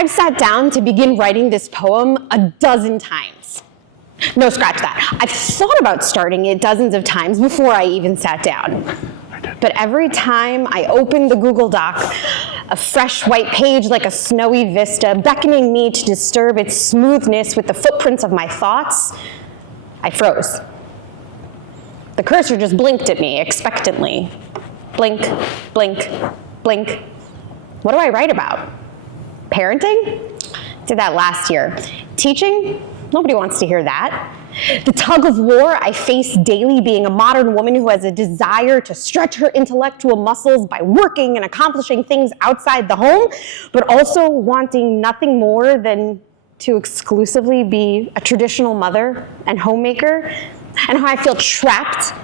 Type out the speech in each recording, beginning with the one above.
I've sat down to begin writing this poem a dozen times. No, scratch that. I've thought about starting it dozens of times before I even sat down. But every time I opened the Google Doc, a fresh white page like a snowy vista, beckoning me to disturb its smoothness with the footprints of my thoughts, I froze. The cursor just blinked at me expectantly. Blink, blink, blink. What do I write about? Parenting? Did that last year. Teaching? Nobody wants to hear that. The tug of war I face daily, being a modern woman who has a desire to stretch her intellectual muscles by working and accomplishing things outside the home, but also wanting nothing more than to exclusively be a traditional mother and homemaker, and how I feel trapped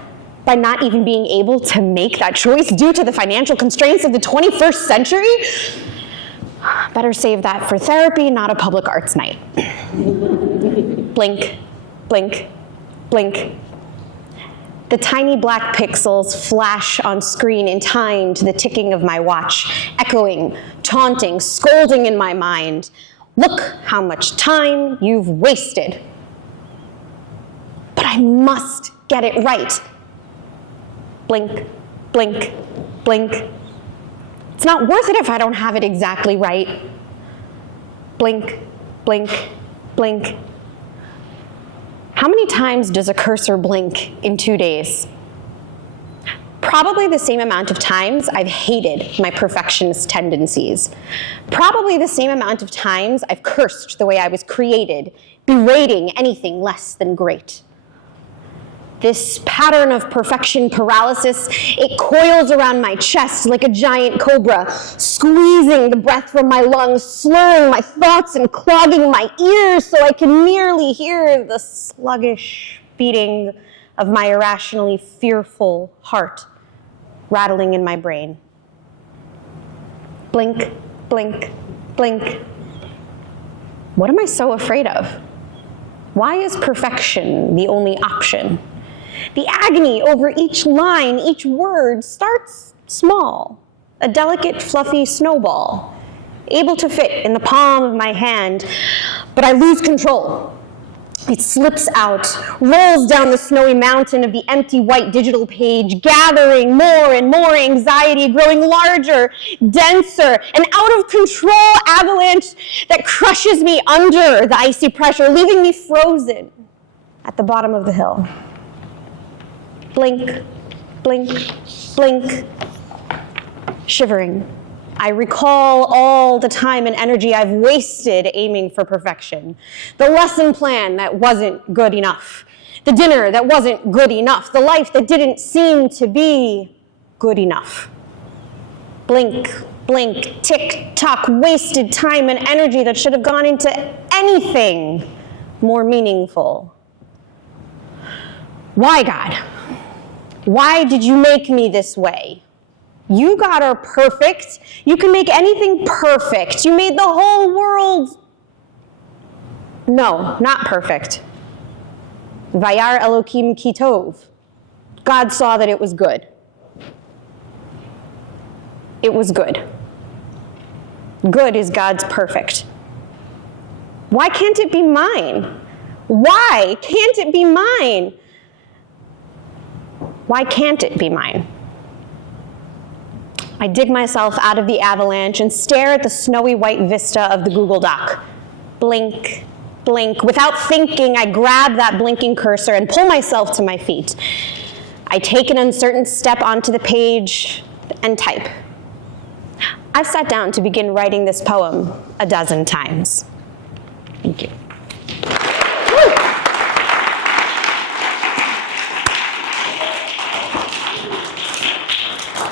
by not even being able to make that choice due to the financial constraints of the 21st century. Better save that for therapy, not a public arts night. Blink, blink, blink. The tiny black pixels flash on screen in time to the ticking of my watch, echoing, taunting, scolding in my mind. Look how much time you've wasted. But I must get it right. Blink, blink, blink. It's not worth it if I don't have it exactly right. Blink, blink, blink. How many times does a cursor blink in 2 days? Probably the same amount of times I've hated my perfectionist tendencies. Probably the same amount of times I've cursed the way I was created, berating anything less than great. This pattern of perfection paralysis, it coils around my chest like a giant cobra, squeezing the breath from my lungs, slurring my thoughts and clogging my ears so I can merely hear the sluggish beating of my irrationally fearful heart rattling in my brain. Blink, blink, blink. What am I so afraid of? Why is perfection the only option? The agony over each line, each word starts small, a delicate, fluffy snowball, able to fit in the palm of my hand, but I lose control. It slips out, rolls down the snowy mountain of the empty white digital page, gathering more and more anxiety, growing larger, denser, an out-of-control avalanche that crushes me under the icy pressure, leaving me frozen at the bottom of the hill. Blink, blink, blink. Shivering, I recall all the time and energy I've wasted aiming for perfection. The lesson plan that wasn't good enough. The dinner that wasn't good enough. The life that didn't seem to be good enough. Blink, blink, tick, tock, wasted time and energy that should have gone into anything more meaningful. Why, God? Why did you make me this way? You, God, are perfect. You can make anything perfect. You made the whole world. No, not perfect. Vayar Elokim ki tov. God saw that it was good. It was good. Good is God's perfect. Why can't it be mine? Why can't it be mine? Why can't it be mine? I dig myself out of the avalanche and stare at the snowy white vista of the Google Doc. Blink, blink. Without thinking, I grab that blinking cursor and pull myself to my feet. I take an uncertain step onto the page and type. I've sat down to begin writing this poem a dozen times. Thank you.